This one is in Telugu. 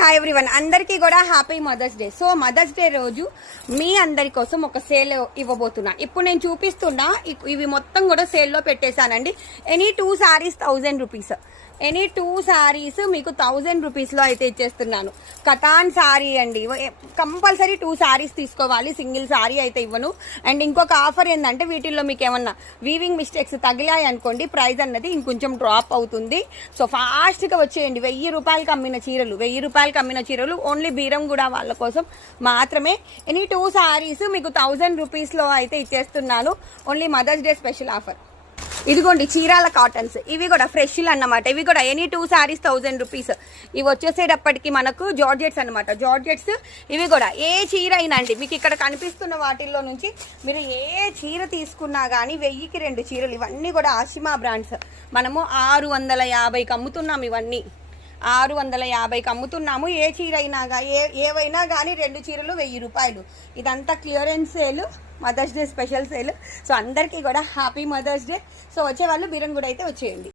హాయ్ ఎవ్రీవన్, అందరికీ కూడా happy mother's day. So mother's day రోజు మీ అందరి కోసం ఒక సేల్ ఇవ్వబోతున్నా. ఇప్పుడు నేను చూపిస్తున్నా ఇవి మొత్తం కూడా సేల్లో పెట్టేశానండి. Any 2 sarees 1000 rupees. Any 2 sarees మీకు 1000 రూపీస్లో అయితే ఇచ్చేస్తున్నాను. కటాన్ సారీ అండి, కంపల్సరీ 2 sarees తీసుకోవాలి, సింగిల్ సారీ అయితే ఇవ్వను. అండ్ ఇంకొక ఆఫర్ ఏంటంటే వీటిల్లో మీకు ఏమన్నా వీవింగ్ మిస్టేక్స్ తగిలాయి అనుకోండి, ప్రైస్ అన్నది ఇంకొంచెం డ్రాప్ అవుతుంది. సో ఫాస్ట్గా వచ్చేయండి. 1000 రూపాయలకి అమ్మిన చీరలు, 1000 రూపాయలకి అమ్మిన చీరలు ఓన్లీ బీరం కూడా వాళ్ళ కోసం మాత్రమే. ఎనీ 2 sarees మీకు 1000 రూపీస్లో అయితే ఇచ్చేస్తున్నాను. Only mother's day special offer. ఇదిగోండి చీరాల కాటన్స్, ఇవి కూడా ఫ్రెష్లు అన్నమాట. ఇవి కూడా ఎనీ 2 sarees 1000 రూపీస్. ఇవి వచ్చేసేటప్పటికి మనకు జార్జెట్స్ అనమాట. జార్జెట్స్ ఇవి కూడా ఏ చీర అయినా అండి, మీకు ఇక్కడ కనిపిస్తున్న వాటిల్లో నుంచి మీరు ఏ చీర తీసుకున్నా కానీ 1000కి 2 చీరలు. ఇవన్నీ కూడా ఆషిమా బ్రాండ్స్. మనము 650కి అమ్ముతున్నాం. ఇవన్నీ 650కి అమ్ముతున్నాము. ఏ చీర అయినా ఏవైనా కానీ 2 చీరలు 1000 రూపాయలు. ఇదంతా clearance sale, mother's day special sale. So అందరికీ కూడా హ్యాపీ మదర్స్ డే. సో వచ్చే వాళ్ళు బీరం కూడా అయితే వచ్చేయండి.